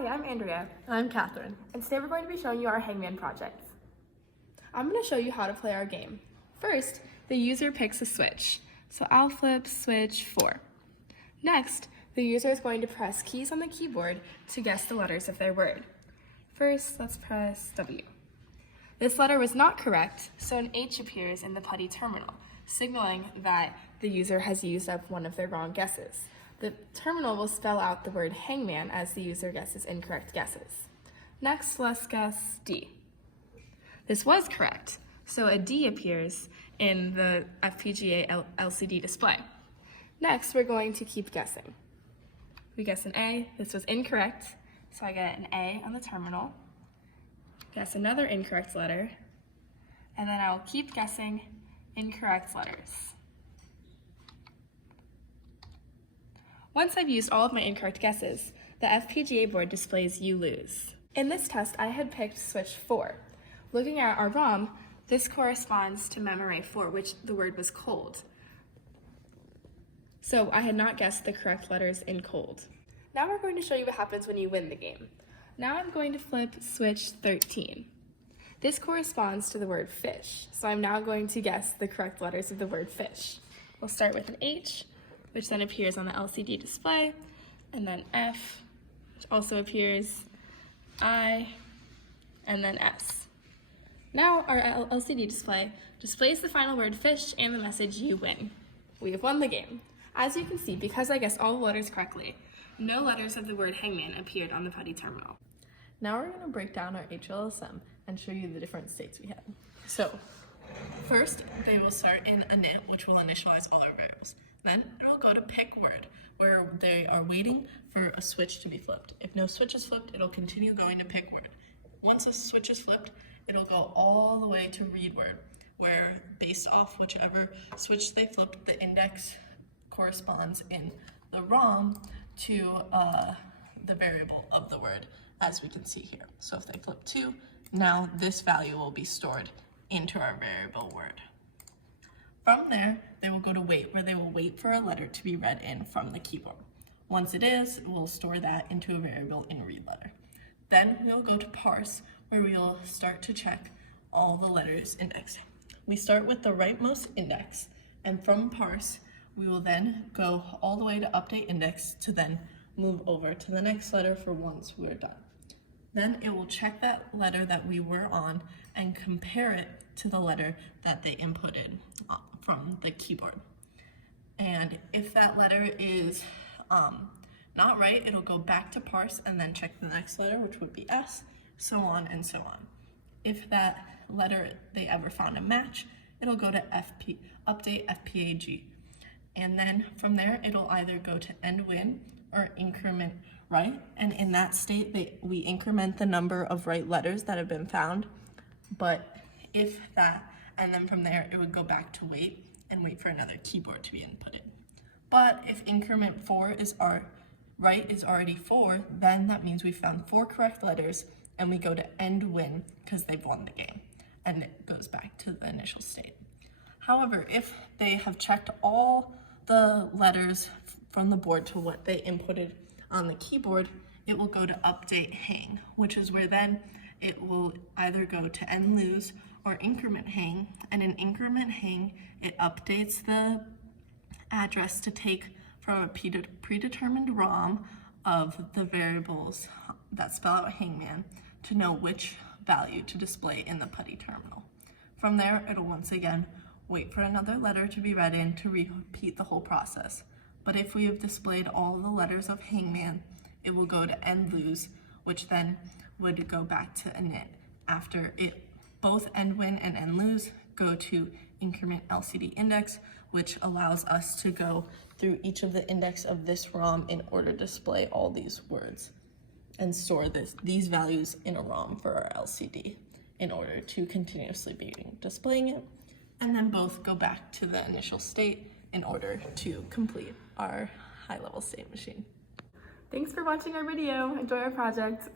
Hi, I'm Andrea. I'm Catherine. And today we're going to be showing you our hangman project. I'm going to show you how to play our game. First, the user picks a switch. So I'll flip switch 4. Next, the user is going to press keys on the keyboard to guess the letters of their word. First, let's press W. This letter was not correct, so an H appears in the Pardi terminal, signaling that the user has used up one of their wrong guesses. The terminal will spell out the word hangman as the user guesses incorrect guesses. Next, let's guess D. This was correct, so a D appears in the FPGA LCD display. Next, we're going to keep guessing. We guess an A. This was incorrect, so I get an A on the terminal. Guess another incorrect letter, and then I will keep guessing incorrect letters. Once I've used all of my incorrect guesses, the FPGA board displays "You lose." In this test, I had picked switch 4. Looking at our ROM, this corresponds to memory 4, which the word was cold. So I had not guessed the correct letters in cold. Now we're going to show you what happens when you win the game. Now I'm going to flip switch 13. This corresponds to the word fish, so I'm now going to guess the correct letters of the word fish. We'll start with an H, which then appears on the LCD display, and then F, which also appears, I, and then S. Now our LCD display displays the final word fish and the message "You win." We have won the game. As you can see, because I guessed all the letters correctly, no letters of the word hangman appeared on the Pardi terminal. Now we're going to break down our HLSM and show you the different states we had. So, first, they will start in init, which will initialize all our variables. Then, it will go to pick word, where they are waiting for a switch to be flipped. If no switch is flipped, it'll continue going to pick word. Once a switch is flipped, it'll go all the way to read word, where based off whichever switch they flipped, the index corresponds in the ROM to the variable of the word, as we can see here. So if they flip 2, now this value will be stored into our variable word. From there, they will go to wait, where they will wait for a letter to be read in from the keyboard. Once it is, we'll store that into a variable in read letter. Then we'll go to parse, where we will start to check all the letters indexed. We start with the rightmost index, and from parse, we will then go all the way to update index to then move over to the next letter for once we're done. Then it will check that letter that we were on and compare it to the letter that they inputted from the keyboard. And if that letter is not right, it'll go back to parse and then check the next letter, which would be S, so on and so on. If that letter they ever found a match, it'll go to update FPAG. And then from there, it'll either go to end win or increment right. And in that state, we increment the number of right letters that have been found. But if that, and then from there, it would go back to wait and wait for another keyboard to be inputted. But if increment 4 is our right is already 4, then that means we found 4 correct letters, and we go to end win because they've won the game, and it goes back to the initial state. However, if they have checked all the letters from the board to what they inputted on the keyboard, it will go to update hang, which is where then it will either go to end lose or increment hang. And in increment hang, it updates the address to take from a predetermined ROM of the variables that spell out hangman to know which value to display in the Pardi terminal. From there, it'll once again wait for another letter to be read in to repeat the whole process. But if we have displayed all the letters of hangman, it will go to end lose, which then would go back to init. After it, both end win and end lose go to increment LCD index, which allows us to go through each of the index of this ROM in order to display all these words and store these values in a ROM for our LCD in order to continuously be displaying it. And then both go back to the initial state in order to complete our high-level state machine. Thanks for watching our video. Enjoy our project.